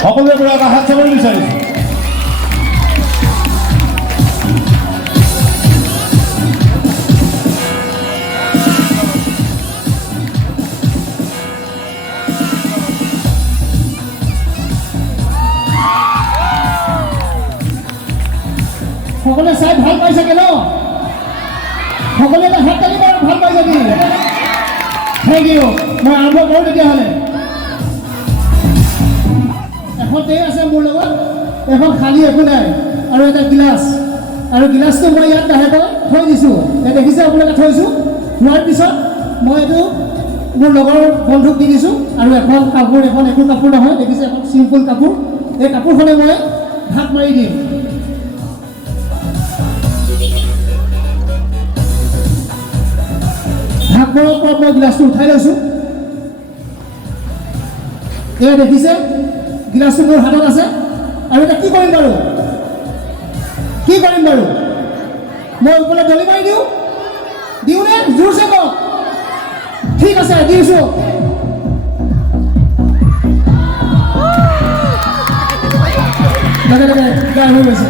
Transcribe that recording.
সকলোৰে পৰা এটা হাত চাবলৈ বিচাৰিছোঁ। সকলোৱে চাই ভাল পাই চাগে ন? সকলোৱে এটা হাত তালি মাৰক ভাল পাই যদি। Thank you. মই আৰম্ভ কৰোঁ তেতিয়াহ'লে। এখন ট্ৰে আছে মোৰ লগত, এখন খালী একো নাই আৰু এটা গিলাচ, আৰু গিলাচটো মই ইয়াত লাহেকৈ থৈ দিছোঁ। এই দেখিছে আপোনালোকে থৈছোঁ। থোৱাৰ পিছত মই এইটো মোৰ লগৰ বন্ধুক দি দিছোঁ আৰু এখন কাপোৰ, এখন একো কাপোৰ নহয়, দেখিছে এখন চিম্পুল কাপোৰ। এই কাপোৰখনে মই ঢাক মাৰি দিম। ঢাকবোৰৰ ওপৰত মই গিলাচটো উঠাই লৈছোঁ। এয়া দেখিছে গিলাচটো মোৰ হাতত আছে। আৰু এতিয়া কি কৰিম বাৰু? কি কৰিম বাৰু? মই ওপৰত দলি মাৰি দিওঁ? দিওঁনে? জোৰছে কওক। ঠিক আছে, দিছোঁ। লগে লগে গাই হৈ গৈছে।